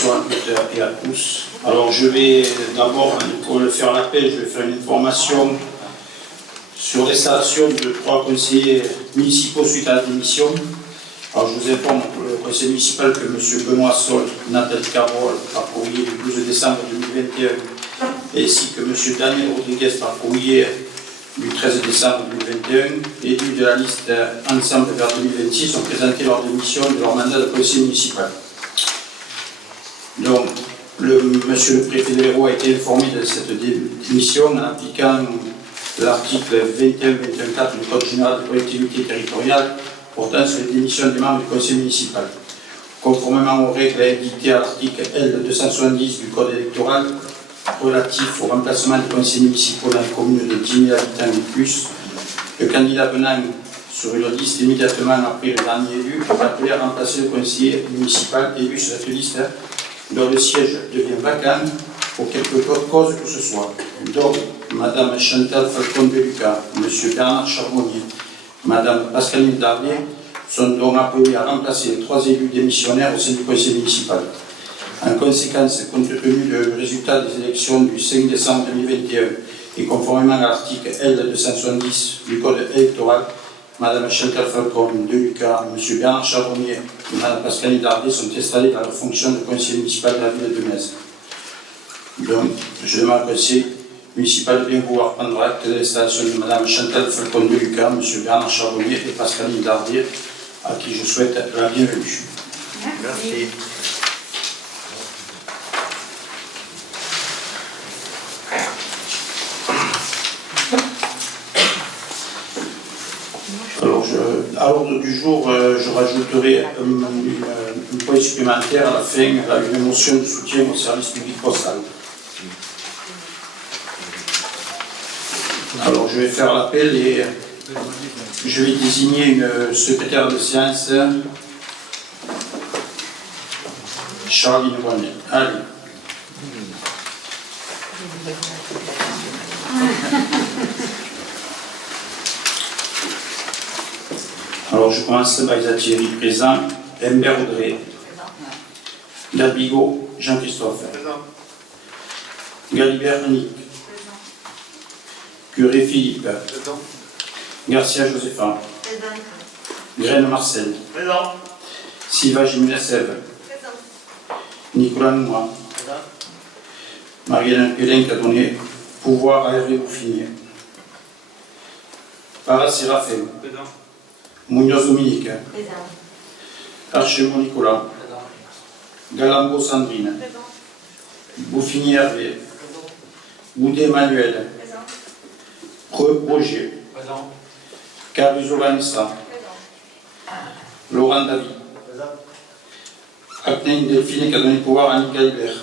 Bonsoir à toutes et à tous. Alors je vais d'abord, pour faire l'appel, je vais faire une information sur l'installation de 3 conseillers municipaux suite à la démission. Alors je vous informe pour le conseil municipal que M. Benoît Sol, Nathalie Carole par courrier du 12 décembre 2021 ainsi que M. Daniel Rodriguez par courrier du 13 décembre 2021, élus de la liste Ensemble vers 2026 ont présenté leur démission de leur mandat de conseiller municipal. Donc, monsieur le préfet de l'Hérault a été informé de cette démission en appliquant l'article 21-21-4 du Code général des collectivités territoriales portant sur les démissions des membres du conseil municipal. Conformément aux règles indiquées à l'article L270 du Code électoral relatif au remplacement des conseillers municipaux dans les communes de 10 000 habitants et plus, le candidat venant sur une liste immédiatement après le dernier élu est appelé à remplacer le conseiller municipal élu sur cette liste dont le siège devient vacant pour quelque cause que ce soit. Donc, Mme Chantal Falcon-Deluca, M. Bernard Charbonnier, Mme Pascaline Dardier sont donc appelés à remplacer les 3 élus démissionnaires au sein du conseil municipal. En conséquence, compte tenu du résultat des élections du 5 décembre 2021 et conformément à l'article L270 du Code électoral, Mme Chantal Falcon-Deluca, M. Bernard Charbonnier et Mme Pascaline Dardier sont installés dans leur fonction de conseiller municipal de la ville de Metz. Donc, je demande au conseil municipal de bien vouloir prendre acte de l'installation de Mme Chantal Falcon-Deluca, M. Bernard Charbonnier et Pascaline Dardier, à qui je souhaite la bienvenue. Merci. Alors, à l'ordre du jour, je rajouterai un point supplémentaire à la fin, une motion de soutien au service public postal. Alors, je vais faire l'appel et je vais désigner une secrétaire de séance, Charline Bonnet. Allez. Alors, je commence par les Thierry présent, Humbert Audrey, Dabigo, Jean-Christophe, Galibert Nick, Curé Philippe, Garcia Joséphin, Graine Marcel, Sylvain Jiménez-Sèvres, Nicolas Nouma, Marianne Pélin qui a donné pouvoir à Hervé Bouffinier, Para Séraphin, Munoz Dominique, Archemont Nicolas, Galambo Sandrine, Bouffinier Hervé, Goudet Emmanuel, Roger, Caruso Vanessa, Laurent David, Actin Delphine qui a donné pouvoir à Annick Galibert,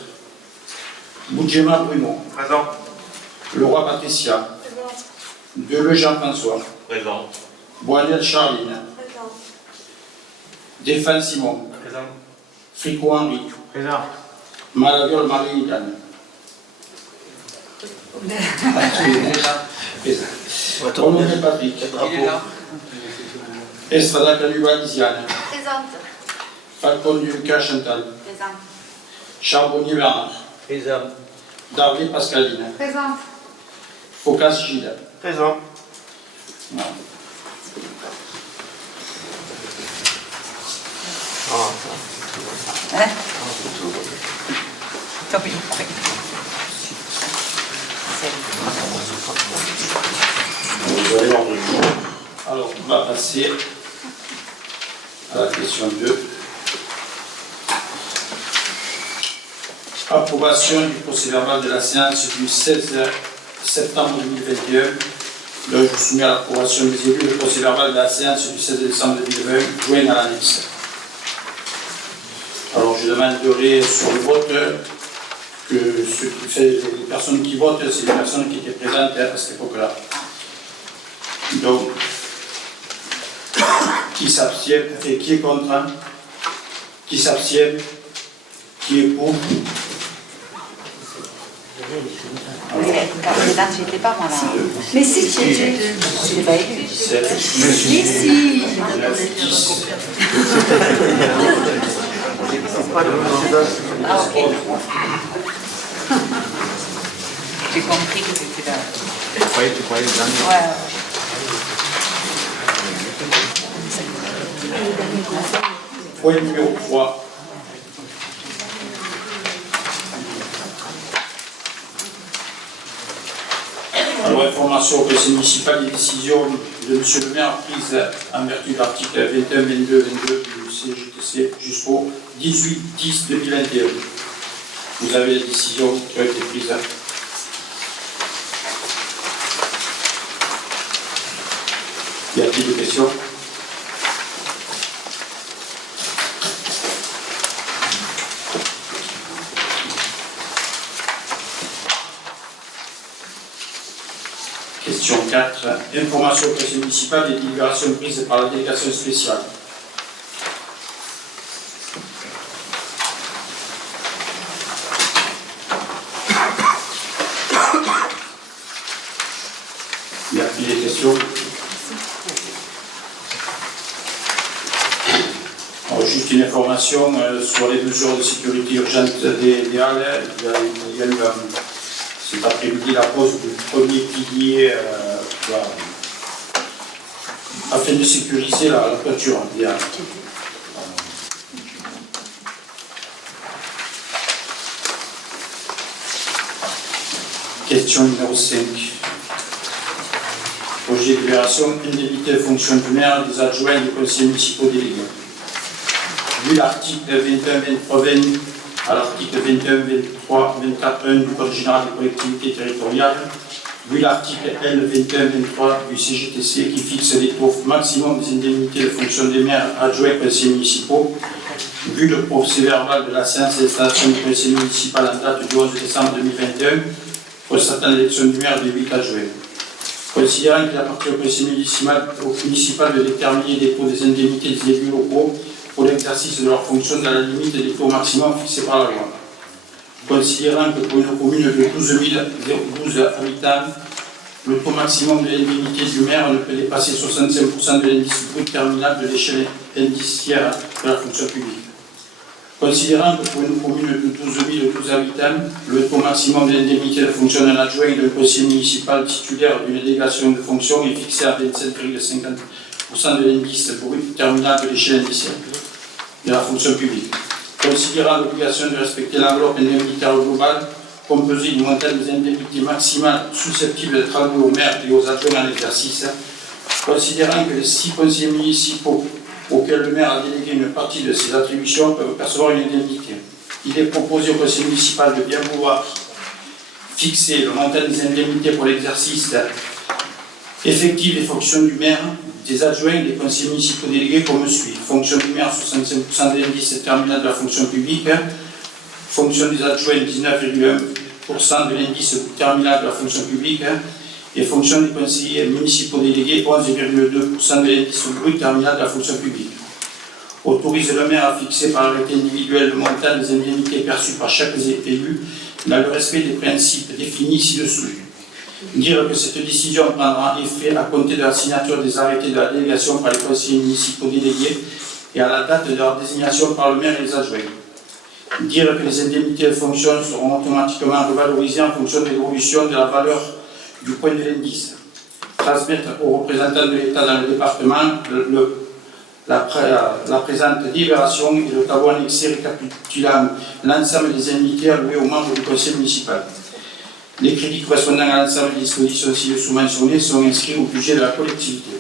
Boudjema Bruno, Leroy Patricia, Deleu Jean-François, Boinel Charline, Défense Simon, Fricot Henri, Malaviol Marie-Hidane. Honoré Patrick, Estrada Caluba Lisiane, Falcon Lucas Chantal, Charbonnier Bernard, Darley Pascaline, Focas Gilles. Présent. Voilà. Hein? Tant pis. Vous allez l'ordre du jour. Alors, on va passer à la question 2. Approbation du procès-verbal de la séance du 16 septembre 2021. Donc, je vous soumets à l'approbation des élus le procès-verbal de la séance du 16 décembre 2020, joint à l'annexe. Alors, je demanderai sur le vote que les personnes qui votent, c'est les personnes qui étaient présentes à cette époque-là. Donc, qui s'abstient, qui est contre, qui s'abstient, qui est pour. Candidate, je n'étais pas moi là. Mais si tu étais. Je n'ai pas élu. Mais si. Ah, ok. J'ai compris que c'était là. Tu croyais dans Ouais. Point numéro 3. Alors, information au conseil municipal des décisions de M. le maire prises en vertu de l'article 21, 22, 22 du CGTC jusqu'au 18-10-2021. Vous avez les décisions qui ont été prises. Y a-t-il des questions? Question 4. Information au conseil municipal des délibérations prises par la délégation spéciale. Y a-t-il des questions? Alors, juste une information sur les mesures de sécurité urgente des Halles. Il y a eu cet après-midi la pose du premier pilier afin de sécuriser la toiture des Halles. Question numéro 5. Projet de libération, indemnité de fonction du maire, des adjoints et des conseillers municipaux délégués. Vu l'article 21-23-20 à l'article 21-23-24-1 du Code général des collectivités territoriales, vu l'article L 21-23 du CGTC qui fixe les taux maximum des indemnités de fonction des maires, adjoints et conseillers municipaux, vu le procès-verbal de la séance d'installation du conseil municipal en date du 11 décembre 2021, constatant l'élection du maire de 8 adjoints. Considérant qu'il appartient au conseil municipal de déterminer les taux des indemnités des élus locaux pour l'exercice de leurs fonctions dans la limite des taux maximums fixés par la loi. Considérant que pour une commune de 12 habitants, le taux maximum de l'indemnité du maire ne peut dépasser 65% de l'indice brut terminal de l'échelle indiciaire de la fonction publique. Considérant que pour une commune de 12 habitants, le taux maximum de l'indemnité de fonction d'un adjoint et d'un conseiller municipal titulaire d'une délégation de fonction est fixé à 27,50% de l'indice brut terminal de l'échelle indiciaire de la fonction publique. Considérant l'obligation de respecter l'enveloppe indemnitaire globale composée du montant des indemnités maximales susceptibles d'être allouées aux maires et aux adjoints en exercice, considérant que les 6 conseillers municipaux auxquels le maire a délégué une partie de ses attributions peuvent percevoir une indemnité, il est proposé au conseil municipal de bien vouloir fixer le montant des indemnités pour l'exercice effectif des fonctions du maire, des adjoints et des conseillers municipaux délégués comme suit. Fonction du maire, 65% de l'indice terminal de la fonction publique. Fonction des adjoints, 19,1% de l'indice terminal de la fonction publique. Et fonction des conseillers municipaux délégués, 11,2% de l'indice brut terminal de la fonction publique. Autorise le maire à fixer par arrêté individuel le montant des indemnités perçues par chaque élu dans le respect des principes définis ci-dessous. Dire que cette décision prendra effet à compter de la signature des arrêtés de la délégation par les conseillers municipaux délégués et à la date de leur désignation par le maire et les adjoints. Dire que les indemnités de fonction seront automatiquement revalorisées en fonction de l'évolution de la valeur du point de l'indice. Transmettre aux représentants de l'État dans le département la présente délibération et le tableau annexé récapitulant l'ensemble des indemnités allouées aux membres du conseil municipal. Les crédits correspondant à l'ensemble des dispositions ci-dessous mentionnées sont inscrits au budget de la collectivité.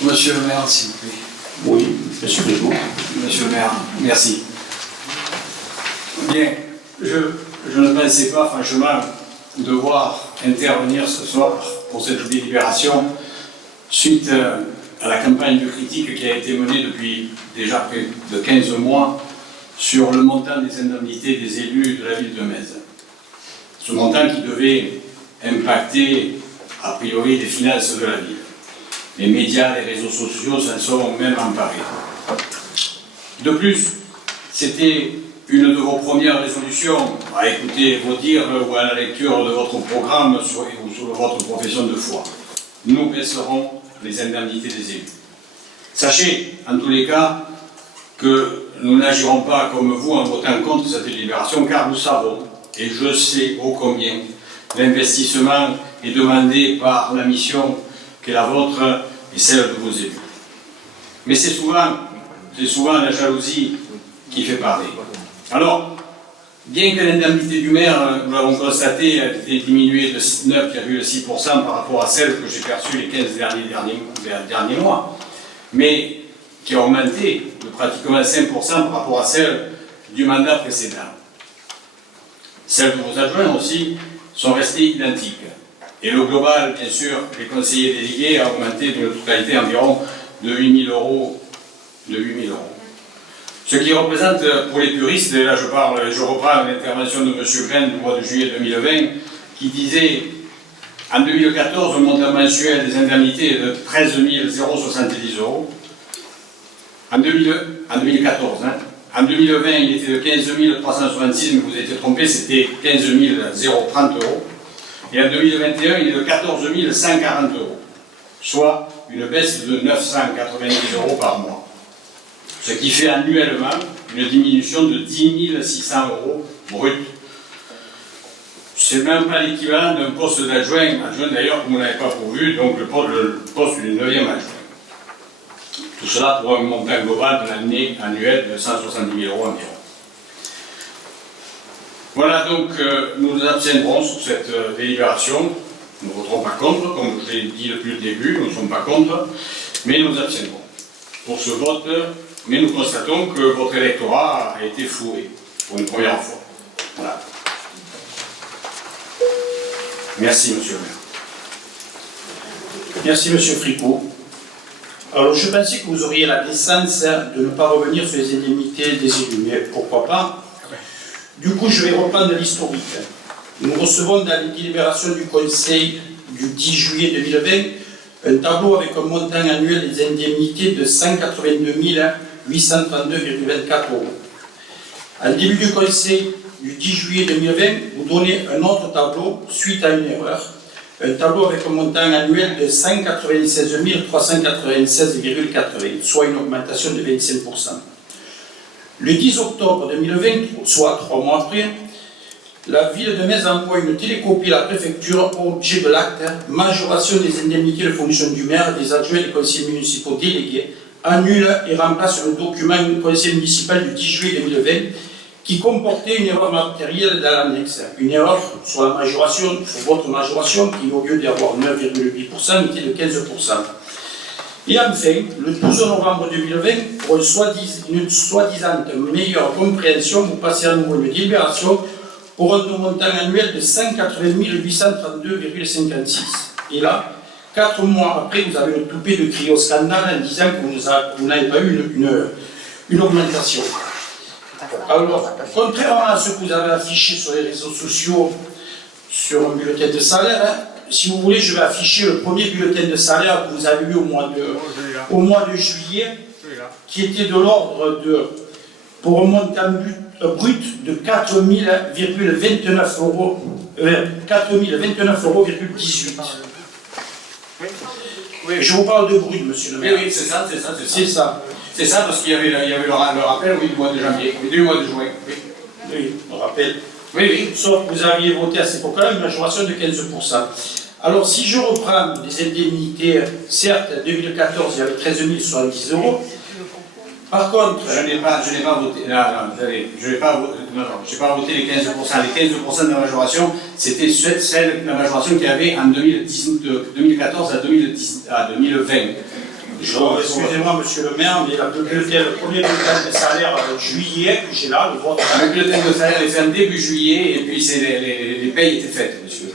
Monsieur le maire, s'il vous plaît. Oui, monsieur Prévost. Monsieur le maire, merci. Bien, je ne pensais pas franchement devoir intervenir ce soir pour cette délibération suite à la campagne de critique qui a été menée depuis déjà près de 15 mois sur le montant des indemnités des élus de la ville de Metz. Ce montant qui devait impacter a priori les finances de la ville. Les médias, les réseaux sociaux s'en sont même emparés. De plus, c'était une de vos premières résolutions, à écouter vos dires ou à la lecture de votre programme ou sur votre profession de foi. Nous baisserons les indemnités des élus. Sachez, en tous les cas, que nous n'agirons pas comme vous en votant contre cette délibération, car nous savons, et je sais ô combien, l'investissement est demandé par la mission qui est la vôtre et celle de vos élus. Mais c'est souvent la jalousie qui fait parler. Alors, bien que l'indemnité du maire, nous l'avons constaté, a été diminuée de 9,6% par rapport à celle que j'ai perçue les 15 derniers mois, mais qui a augmenté de pratiquement 5% par rapport à celle du mandat précédent. Celles de vos adjoints aussi sont restées identiques. Et le global, bien sûr, les conseillers délégués a augmenté d'une totalité environ de 8 000 euros. Ce qui représente pour les puristes, et là je reprends l'intervention de M. Grain du mois de juillet 2020, qui disait en 2014 le montant mensuel des indemnités est de 13 070 euros. En 2014, hein. En 2020, il était de 15 366, mais vous étiez trompé, c'était 15 030 euros. Et en 2021, il est de 14 140 euros, soit une baisse de 990 euros par mois. Ce qui fait annuellement une diminution de 10 600 euros brut. C'est même pas l'équivalent d'un poste d'adjoint, d'ailleurs que vous n'avez pas pourvu, donc le poste du 9e adjoint. Tout cela pour un montant global de l'année annuelle de 170 000 euros environ. Voilà, donc nous nous abstiendrons sur cette délibération. Nous ne voterons pas contre, comme je l'ai dit depuis le début, nous ne sommes pas contre, mais nous nous abstiendrons pour ce vote. Mais nous constatons que votre électorat a été floué pour une première fois. Voilà. Merci, monsieur le maire. Merci, monsieur Fricot. Alors, je pensais que vous auriez la décence de ne pas revenir sur les indemnités des élus, mais pourquoi pas. Du coup, je vais reprendre l'historique. Nous recevons dans les délibérations du Conseil du 10 juillet 2020 un tableau avec un montant annuel des indemnités de 182 832,24 euros. En début du Conseil du 10 juillet 2020, vous donnez un autre tableau suite à une erreur. Un tableau avec un montant annuel de 196 396,80, soit une augmentation de 25%. Le 10 octobre 2020, soit 3 mois après, la ville de Metz envoie une télécopie à la préfecture au objet de l'acte majoration des indemnités de fonction du maire, des adjoints et des conseillers municipaux délégués, annule et remplace le document du conseil municipal du 10 juillet 2020 qui comportait une erreur matérielle dans l'annexe. Une erreur sur la majoration, sur votre majoration, qui au lieu d'avoir 9,8% était de 15%. Et enfin, le 12 novembre 2020, pour une soi-disant meilleure compréhension, vous passez à nouveau une délibération pour un montant annuel de 180 832,56. Et là, 4 mois après, vous avez le toupet de crier au scandale en disant que vous n'avez pas eu une augmentation. Alors, contrairement à ce que vous avez affiché sur les réseaux sociaux, sur un bulletin de salaire, hein, si vous voulez, je vais afficher le premier bulletin de salaire que vous avez eu au mois de juillet, qui était de l'ordre de, pour un montant brut de 4 029 euros, 4 029,18 €. Oui. Je vous parle de brut, monsieur le maire. Oui, c'est ça. C'est ça, parce qu'il y avait le rappel, oui, du mois de janvier, du mois de juin. Oui, le rappel. Oui. Sauf que vous aviez voté à cette époque-là une majoration de 15%. Alors, si je reprends les indemnités, certes, en 2014, il y avait 13 070 €. Par contre, Je n'ai pas voté. Je n'ai pas voté les 15%. Les 15% de la majoration, c'était la majoration qu'il y avait en 2014 à 2020. Excusez-moi, monsieur le maire, mais le premier bulletin de salaire de juillet que j'ai là, le vote. Le bulletin de salaire est fait en début juillet et puis les payes étaient faites, monsieur.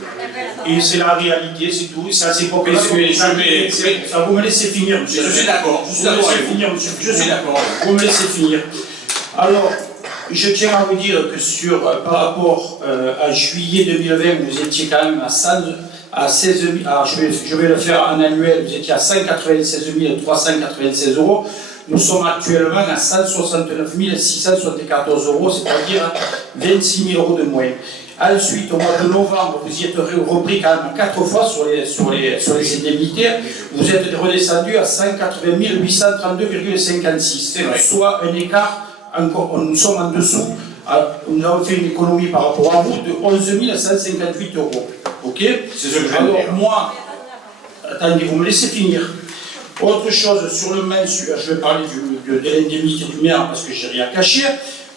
Et c'est la réalité, c'est tout. C'est assez populaire. Ça, vous me laissez finir, monsieur. Je suis d'accord. Vous me laissez finir, monsieur. Je suis d'accord. Vous me laissez finir. Alors, je tiens à vous dire que par rapport à juillet 2020, vous étiez quand même à 16 000, je vais le faire en annuel, vous étiez à 196 396 €. nous sommes actuellement à 169 674 euros, c'est-à-dire 26 000 euros de moins. Ensuite, au mois de novembre, vous y êtes repris quand même 4 fois sur les indemnités. Vous êtes redescendu à 180 832,56, soit un écart, encore, nous sommes en dessous, nous avons fait une économie par rapport à vous de 11 158 euros. Ok? C'est ce que je Alors, moi, attendez, vous me laissez finir. Autre chose, sur le mensuel, je vais parler de l'indemnité du maire parce que je n'ai rien caché.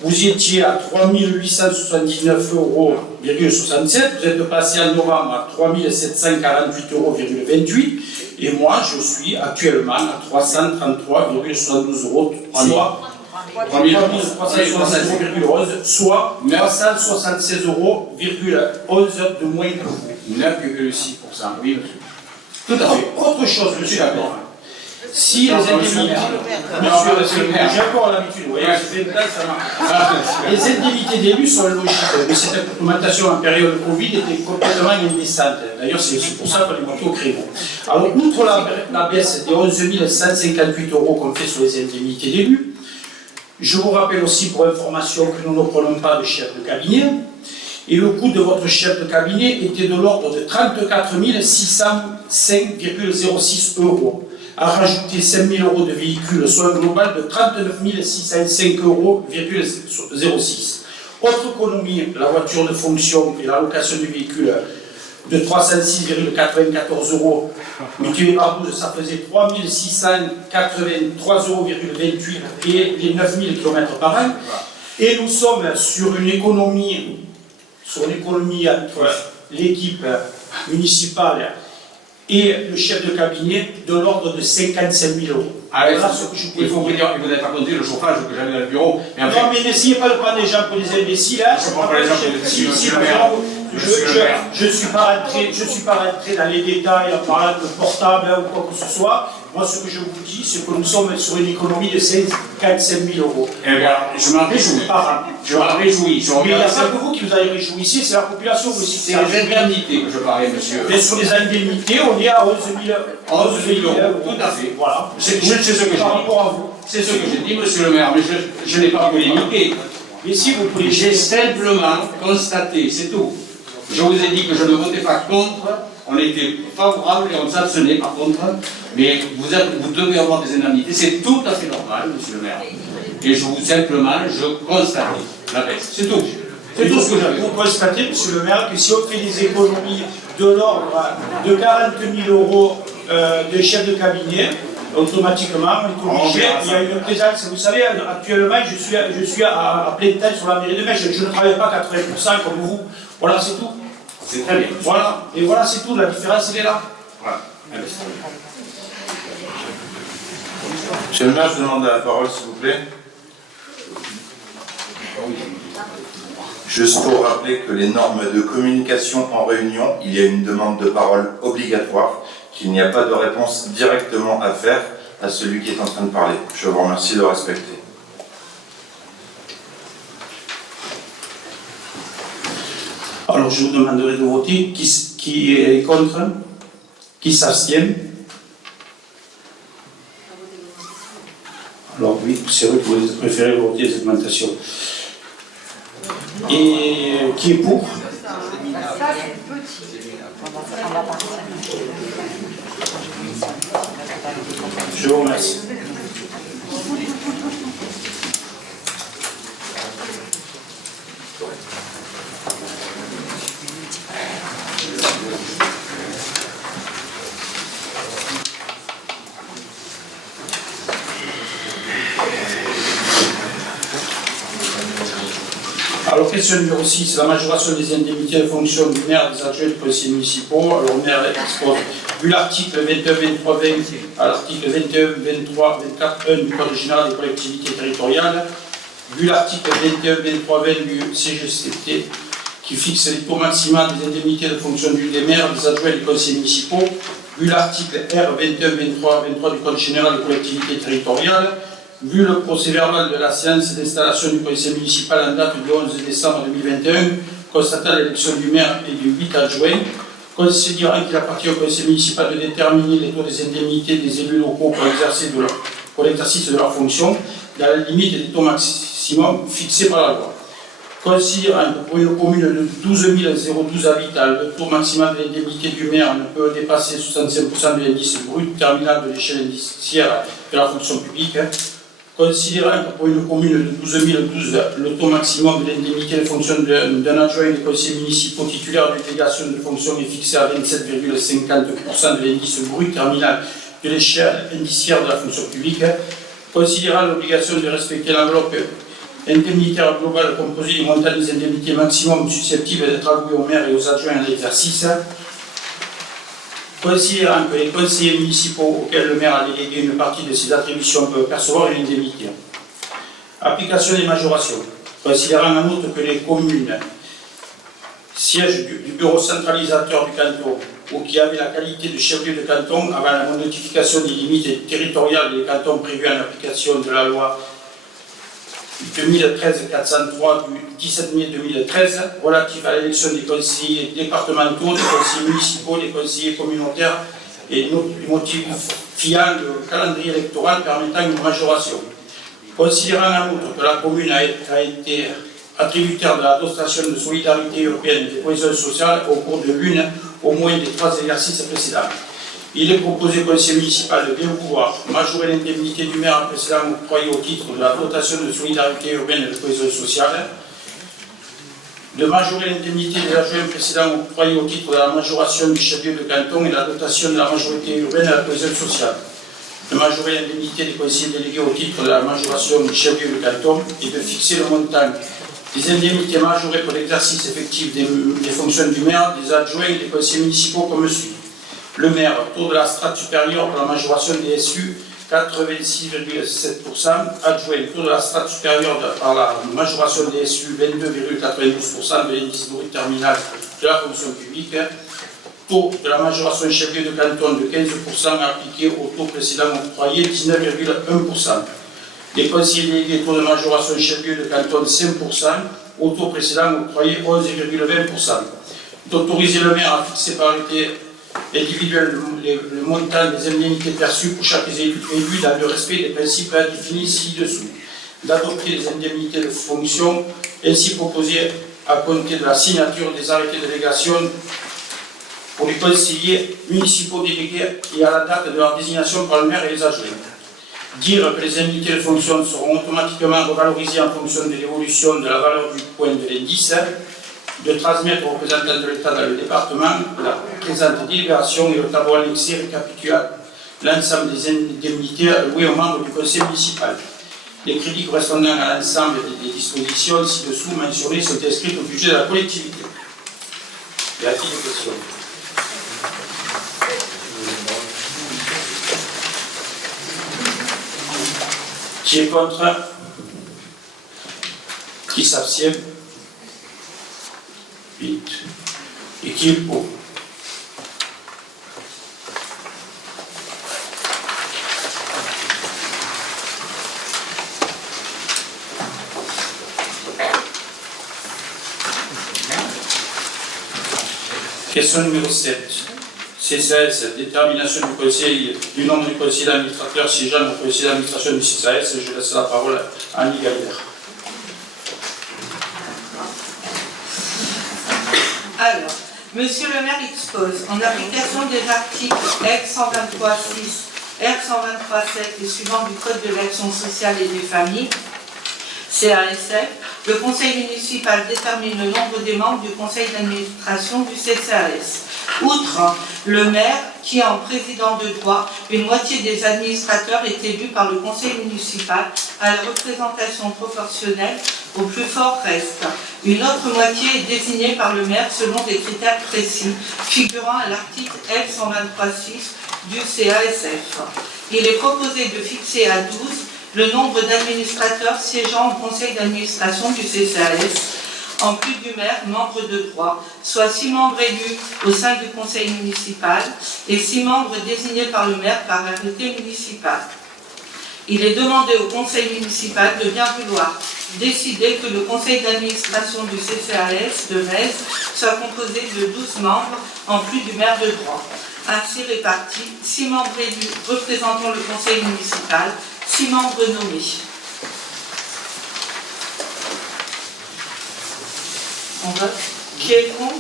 Vous étiez à 3 879,67 euros, vous êtes passé en novembre à 3 748,28 euros, et moi je suis actuellement à 333,72 euros, soit 376,11 euros, soit 376,11 euros de moins que vous. 9,6%, oui, monsieur. Tout à fait. Autre chose, monsieur d'accord. Si les indemnités, j'ai encore l'habitude, vous voyez, les indemnités d'élus sont logiques, mais cette augmentation en période de Covid était complètement indécente. D'ailleurs, c'est pour ça qu'on est monté au créneau. Alors, outre la baisse des 11 158 euros qu'on fait sur les indemnités d'élus, je vous rappelle aussi pour information que nous ne prenons pas de chef de cabinet, et le coût de votre chef de cabinet était de l'ordre de 34 605,06 euros. À rajouter 5 000 euros de véhicules, soit un global de 39 605,06 euros. Autre économie, la voiture de fonction et la location du véhicule de 306,94 euros, multiplié par 12, ça faisait 3 683,28 euros et les 9 000 km par an. Et nous sommes sur une économie entre l'équipe municipale et le chef de cabinet de l'ordre de 55 000 euros. Allez, Voilà ce que je il faut vous dire que vous n'avez pas compté le chauffage que j'avais dans le bureau. Mais en fait, non, mais n'essayez pas de prendre les gens pour des imbéciles. Hein. Je prends pas les gens pour des imbéciles, monsieur le maire. Je ne suis pas rentré dans les détails en parlant de portable ou quoi que ce soit. Moi, ce que je vous dis, c'est que nous sommes sur une économie de 55 000 euros. eh bien, je m'en réjouis. Je m'en réjouis. Mais il n'y a pas que vous qui vous avez réjoui ici, c'est la population aussi. C'est les indemnités que je parlais, monsieur. Et sur les indemnités, on est à 11 000 euros, tout à fait. Voilà. C'est ce que j'ai dit. Par rapport à vous. C'est ce que j'ai dit, monsieur le maire, mais je n'ai pas polémiqué. Mais si vous pouvez. J'ai simplement constaté, c'est tout. Je vous ai dit que je ne votais pas contre, on était favorable et on s'abstenait par contre, mais vous devez avoir des indemnités, c'est tout à fait normal, monsieur le maire. Et simplement, je constate la baisse, c'est tout. C'est tout ce que j'avais. Vous constatez, monsieur le maire, que si on fait des économies de l'ordre de 40 000 euros de chef de cabinet, automatiquement, on est obligé, il y a une présence. Vous savez, actuellement, je suis à plein temps sur la mairie de Metz, je ne travaille pas 80% comme vous. Voilà, c'est tout. C'est très bien. Voilà, et voilà, c'est tout, la différence, elle est là. Voilà. Monsieur le maire, je demande la parole, s'il vous plaît. Juste pour rappeler que les normes de communication en réunion, il y a une demande de parole obligatoire, qu'il n'y a pas de réponse directement à faire à celui qui est en train de parler. Je vous remercie de le respecter. Alors je vous demanderai de voter. Qui est contre? Qui s'abstient? Alors oui, c'est vrai que vous préférez voter les augmentations. Et qui est pour? Je vous remercie. Alors, question numéro 6, la majoration des indemnités de fonction du maire, des adjoints des conseillers municipaux. Alors, le maire expose, vu l'article 21, 23, 20, à l'article 21, 23, 24, 1 du Code général des collectivités territoriales, vu l'article 21, 23, 20 du CGCT, qui fixe les taux maximaux des indemnités de fonction des maires, des adjoints des conseillers municipaux, vu l'article R 21, 23, 23 du Code général des collectivités territoriales, vu le procès verbal de la séance d'installation du conseil municipal en date du 11 décembre 2021, constatant l'élection du maire et du 8 adjoints, considérant qu'il appartient au conseil municipal de déterminer les taux des indemnités des élus locaux pour exercer pour l'exercice de leurs fonctions dans la limite des taux maximum fixés par la loi. Considérant que pour une commune de 12 012 habitants, le taux maximal de l'indemnité du maire ne peut dépasser 65% de l'indice brut terminal de l'échelle indiciaire de la fonction publique. Considérant que pour une commune de 12 012, le taux maximum de l'indemnité de fonction d'un adjoint des conseillers municipaux titulaires d'une délégation de fonction est fixé à 27,50% de l'indice brut terminal de l'échelle indiciaire de la fonction publique. Considérant l'obligation de respecter l'enveloppe indemnitaire globale composée du montant des indemnités maximum susceptibles d'être allouées aux maires et aux adjoints à l'exercice. Considérant que les conseillers municipaux auxquels le maire a délégué une partie de ses attributions peuvent percevoir une indemnité. Application des majorations. Considérant en outre que les communes, sièges du bureau centralisateur du canton ou qui avaient la qualité de chef-lieu de canton avant la notification des limites territoriales des cantons prévues en application de la loi 2013-403 du 17 mai 2013 relative à l'élection des conseillers départementaux, des conseillers municipaux, des conseillers communautaires et notifiant le calendrier électoral permettant une majoration. Considérant en outre que la commune a été attributaire de la dotation de solidarité urbaine et de cohésion sociale au cours de l'une au moins des 3 exercices précédents. Il est proposé au conseil municipal de bien vouloir majorer l'indemnité du maire précédemment octroyée au titre de la dotation de solidarité urbaine et de cohésion sociale, de majorer l'indemnité des adjoints précédemment octroyée au titre de la majoration du chef-lieu de canton et de la dotation de la majorité urbaine et de la cohésion sociale, de majorer l'indemnité des conseillers délégués au titre de la majoration du chef-lieu de canton et de fixer le montant des indemnités majorées pour l'exercice effectif des fonctions du maire, des adjoints et des conseillers municipaux comme suit. Le maire, taux de la strate supérieure pour la majoration des SU, 86,7%. Adjoint, taux de la strate supérieure par la majoration des SU, 22,92% de l'indice brut terminal de la fonction publique. Taux de la majoration chef-lieu de canton de 15% appliqué au taux précédent octroyé, 19,1%. Les conseillers délégués, taux de majoration chef-lieu de canton 5%, au taux précédent octroyé 11,20%. D'autoriser le maire à fixer par arrêté individuel le montant des indemnités perçues pour chaque élu dans le respect des principes définis ci-dessous. D'adopter les indemnités de fonction ainsi proposées à compter de la signature des arrêtés de délégation pour les conseillers municipaux délégués et à la date de leur désignation par le maire et les adjoints. Dire que les indemnités de fonction seront automatiquement revalorisées en fonction de l'évolution de la valeur du point de l'indice, de transmettre aux représentants de l'État dans le département la présente délibération et le tableau annexé récapitulant l'ensemble des indemnités allouées aux membres du conseil municipal. Les crédits correspondant à l'ensemble des dispositions ci-dessous mentionnées sont inscrits au budget de la collectivité. Y a-t-il des questions? Qui est contre? Qui s'abstient? 8. Et qui est pour? Question numéro 7. CCAS, détermination du conseil, du nombre du conseil d'administrateur siégeant au conseil d'administration du CCAS. Je laisse la parole à Annie Gallière. Alors, Monsieur le maire expose, en application des articles R123.6, R123.7 et suivants du Code de l'action sociale et des familles, CASF, le conseil municipal détermine le nombre des membres du conseil d'administration du CCAS. Outre le maire, qui en président de droit, une moitié des administrateurs est élue par le conseil municipal à la représentation proportionnelle au plus fort reste. Une autre moitié est désignée par le maire selon des critères précis, figurant à l'article L123.6 du CASF. Il est proposé de fixer à 12 le nombre d'administrateurs siégeant au conseil d'administration du CCAS, en plus du maire, membre de droit, soit 6 membres élus au sein du conseil municipal et 6 membres désignés par le maire par arrêté municipal. Il est demandé au conseil municipal de bien vouloir décider que le conseil d'administration du CCAS de Metz soit composé de 12 membres en plus du maire de droit. Ainsi répartis, 6 membres élus représentant le conseil municipal 6 membres nommés. On vote. Qui est contre?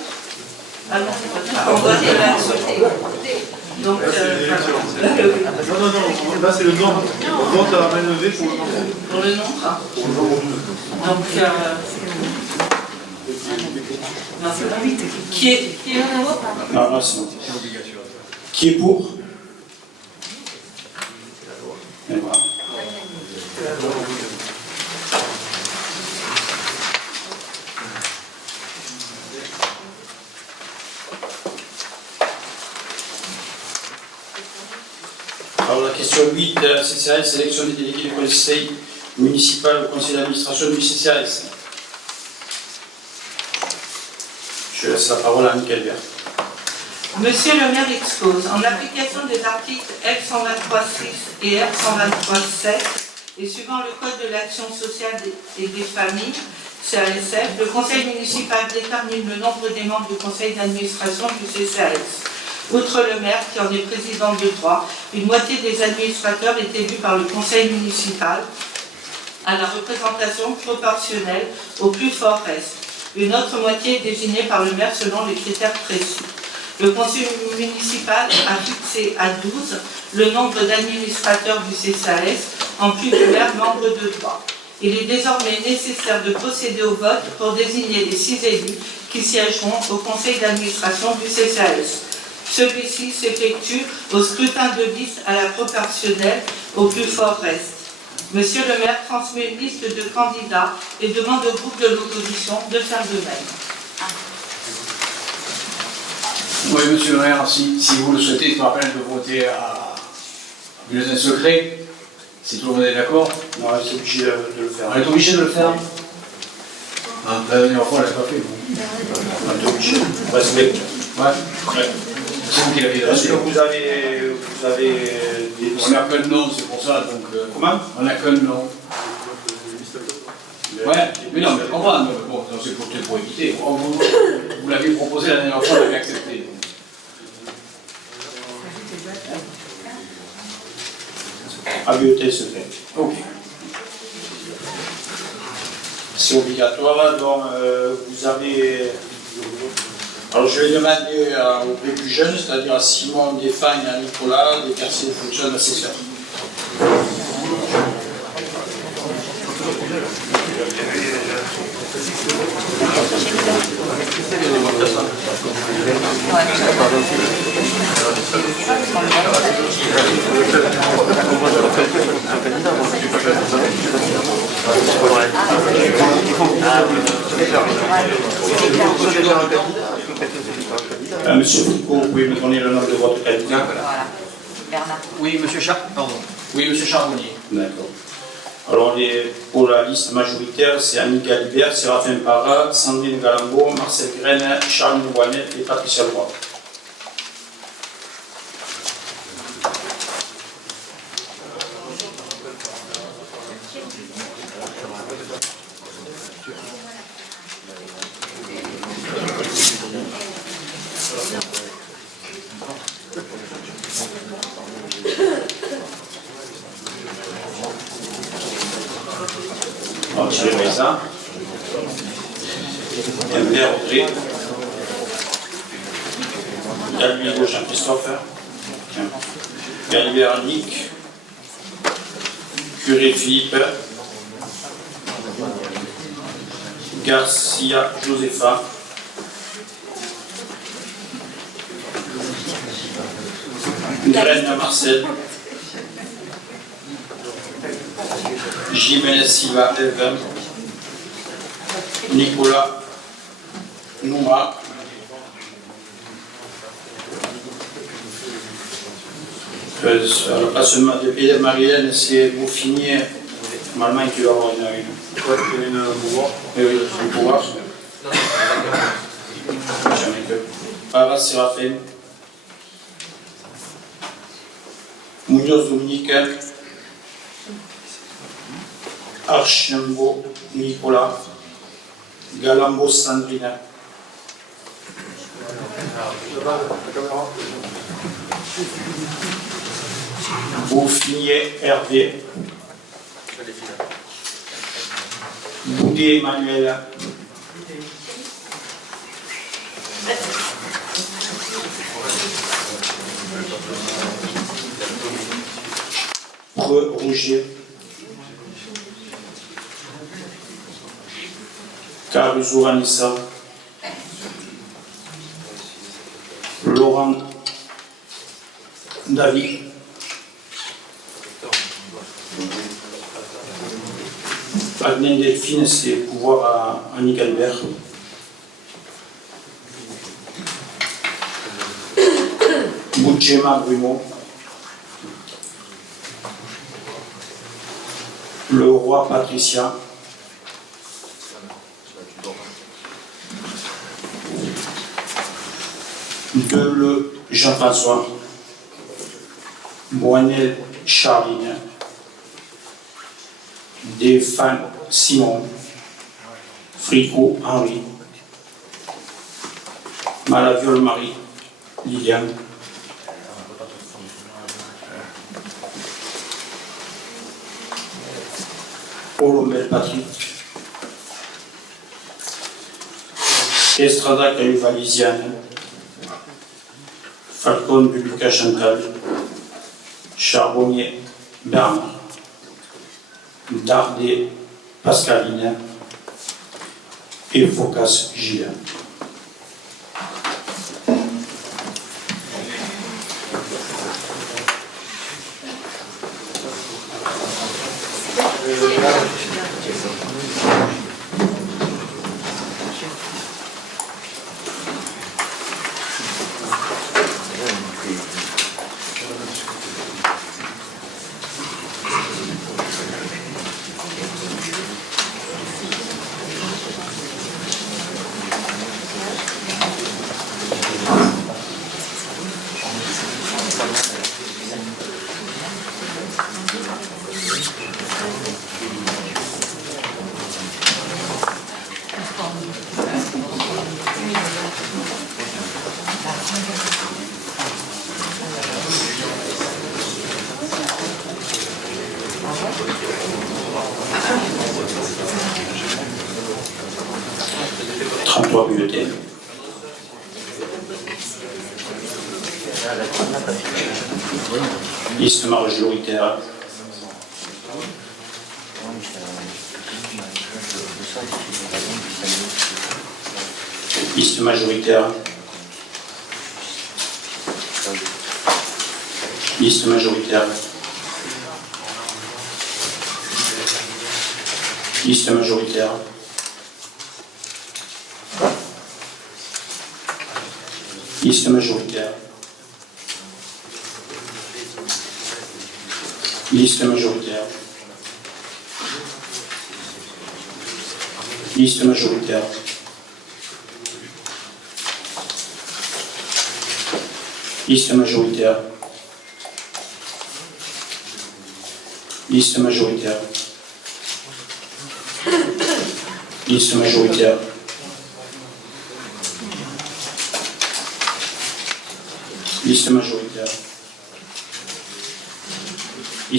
Ah non, on vote la société. Donc, non, là c'est le nombre. On vote à main levée pour le nombre. pour le nombre. Donc, qui est pour? Non, non, c'est bon. Qui est pour? Et voilà. Alors la question 8, CCAS, sélection des délégués du conseil municipal au conseil d'administration du CCAS. Je laisse la parole à Michael Vert. Monsieur le maire expose, en application des articles L123.6 et R123.7 et suivant le Code de l'action sociale et des familles, CASF, le conseil municipal détermine le nombre des membres du conseil d'administration du CCAS. Outre le maire, qui en est président de droit, une moitié des administrateurs est élue par le conseil municipal à la représentation proportionnelle au plus fort reste. Une autre moitié est désignée par le maire selon les critères précis. Le conseil municipal a fixé à 12 le nombre d'administrateurs du CCAS, en plus du maire membre de droit. Il est désormais nécessaire de procéder au vote pour désigner les 6 élus qui siégeront au conseil d'administration du CCAS. Celui-ci s'effectue au scrutin de liste à la proportionnelle au plus fort reste. Monsieur le maire transmet une liste de candidats et demande au groupe de l'opposition de faire de même. Oui, monsieur le maire, si vous le souhaitez, je me rappelle de voter à bulletin secret. Si tout le monde est d'accord. Non, c'est obligé de le faire. On est obligé de le faire. La dernière fois, on ne l'a pas fait, vous. On est obligé. Respect. Ouais. C'est vous qui l'avez Est-ce dressé. que vous avez des... On n'a qu'un nom, c'est pour ça, donc... Comment? On n'a qu'un nom. Ouais, mais non, mais je comprends, mais bon, c'est peut-être pour éviter. Vous l'avez proposé la dernière fois, on l'avait accepté. À bulletin secret. Ok. C'est obligatoire, donc vous avez... Alors je vais demander aux plus jeunes, c'est-à-dire à Simon, Desfagne, à Nicolas, d'exercer les fonctions d'assesseur. Monsieur Foucault, vous pouvez me donner le nom de votre candidat? Voilà. Bernard. Oui, monsieur pardon. Oui, monsieur Charbonnier. D'accord. Alors pour la liste majoritaire, c'est Annick Galibert, Séraphin Parra, Sandrine Galambo, Marcel Graine, Charles Nouanet et Patricia Leroy. On va tirer ça. Imbert Audrey. Galibert Jean-Christophe. Galibert Annick. Curé Philippe. Garcia Josepha. Graine Marcel. Jiménez Silva Eve. Nicolas Nouma. Pas seulement de Pédé Marilène, c'est Beaufinier. Normalement, tu vas avoir une pouvoir. Oui, un pouvoir. Jamais que. Parra Séraphin. Munoz Dominique. Archambault Nicolas. Galambo Sandrina. Beaufinier Hervé. Boudet Emmanuel. Rougier. Caruso Vanessa. Laurent David. Agnen Delphine, c'est pouvoir à Annick Albert. Boudjema Bruno. Le roi Patricia. Le Jean-François. Boinel Charline. Desfan Simon. Fricot Henri. Malaviole Marie. Liliane. Colomel Patrick. Estrada Caluvalisiane. Falcon Lucas Chantal. Charbonnier Bernard. Dardet Pascaline. Et Focas Gilles. Bulletins. Liste majoritaire. Liste majoritaire. Liste majoritaire. Liste majoritaire. Liste majoritaire. Liste majoritaire. Liste majoritaire. Liste majoritaire. Liste majoritaire. Liste majoritaire. Liste majoritaire.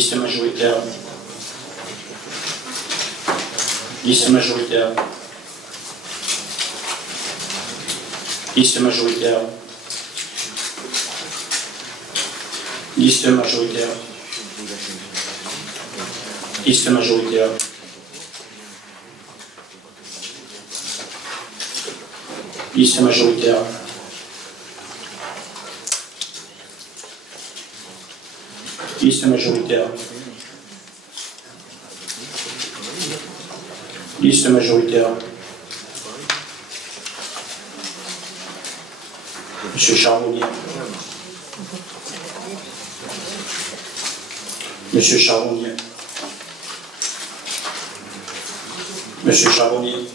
Liste majoritaire. Liste majoritaire. Liste majoritaire. Liste majoritaire. Liste majoritaire. Liste majoritaire. Liste majoritaire. Liste majoritaire. Monsieur Charbonnier. Monsieur Charbonnier. Monsieur Charbonnier.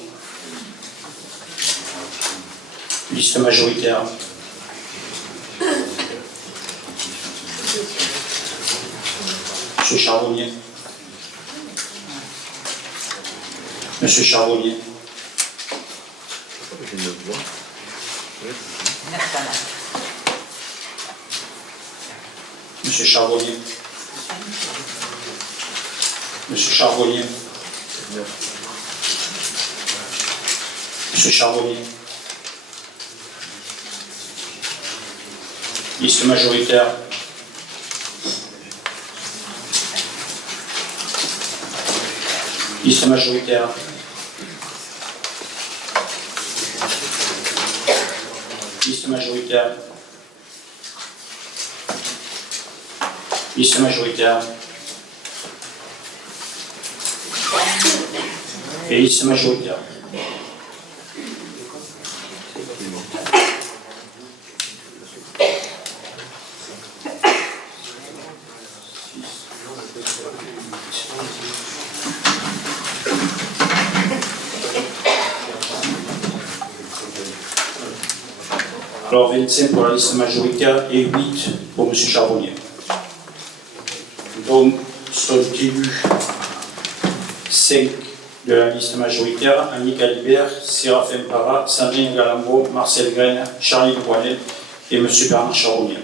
Liste majoritaire. Monsieur Charbonnier. Monsieur Charbonnier. Monsieur Charbonnier. Monsieur Charbonnier. M. Charbonnier. Liste majoritaire. Liste majoritaire. Liste majoritaire. Liste majoritaire. Et liste majoritaire. Alors 25 pour la liste majoritaire et 8 pour M. Charbonnier. Donc sont élus 5 de la liste majoritaire: Annick Alibert, Séraphin Parra, Sandrine Galambo, Marcel Graine, Charlie Boilet et M. Bernard Charbonnier.